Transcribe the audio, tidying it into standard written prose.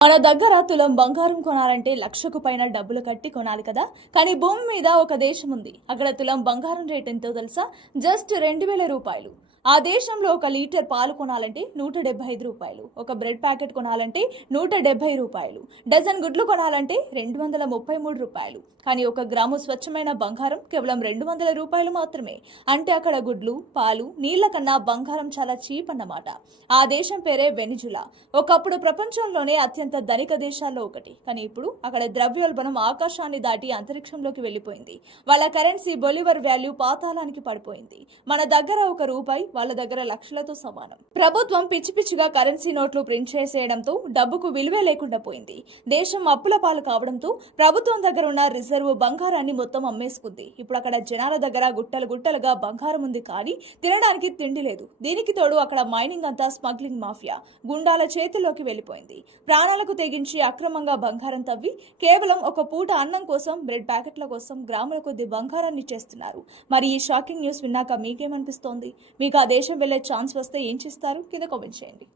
మన దగ్గర తులం బంగారం కొనాలంటే లక్షకు పైన డబ్బులు కట్టి కొనాలి కదా. కానీ భూమి మీద ఒక దేశం ఉంది. అక్కడ తులం బంగారం రేట్ ఎంతో తెలుసా? జస్ట్ 2000 రూపాయలు. ఆ దేశంలో ఒక లీటర్ పాలు కొనాలంటే 175 రూపాయలు, ఒక బ్రెడ్ ప్యాకెట్ కొనాలంటే 170 రూపాయలు, డజన్ గుడ్లు కొనాలంటే 233 రూపాయలు. కానీ ఒక గ్రాము స్వచ్ఛమైన బంగారం కేవలం 200 రూపాయలు మాత్రమే. అంటే అక్కడ గుడ్లు, పాలు, నీళ్ల కన్నా బంగారం చాలా చీప్ అన్నమాట. ఆ దేశం పేరే వెనిజులా. ఒకప్పుడు ప్రపంచంలోనే అత్యంత ధనిక దేశాల్లో ఒకటి. కానీ ఇప్పుడు అక్కడ ద్రవ్యోల్బణం ఆకాశాన్ని దాటి అంతరిక్షంలోకి వెళ్లిపోయింది. వాళ్ళ కరెన్సీ బొలివర్ వాల్యూ పాతాళానికి పడిపోయింది. మన దగ్గర ఒక రూపాయి, వాళ్ళ దగ్గర లక్షలతో సమానం. ప్రభుత్వం పిచ్చి పిచ్చిగా కరెన్సీ నోట్లు ప్రింట్ చేసేయడంతో డబ్బుకు విలువే లేకుండా పోయింది. దేశం అప్పుల పాలు కావడంతో ప్రభుత్వం దగ్గర ఉన్న రిజర్వ్ బంగారాన్ని మొత్తం అమ్మేసుకుంది. ఇప్పుడు అక్కడ జనాల దగ్గర గుట్టలు గుట్టలుగా బంగారం ఉంది, కానీ తినడానికి తిండి లేదు. దీనికి తోడు అక్కడ మైనింగ్ అంతా స్మగ్లింగ్ మాఫియా గుండాల చేతుల్లోకి వెళ్లిపోయింది. ప్రాణాలకు తెగించి అక్రమంగా బంగారం తవ్వి కేవలం ఒక పూట అన్నం కోసం, బ్రెడ్ ప్యాకెట్ల కోసం గ్రాముల కొద్ది బంగారాన్ని చేస్తున్నారు. మరి ఈ షాకింగ్ న్యూస్ విన్నాక మీకేమనిపిస్తోంది? మీకు ఆ దేశం వెళ్లే ఛాన్స్ వస్తే ఏం చేస్తారు? కింద కామెంట్ చేయండి.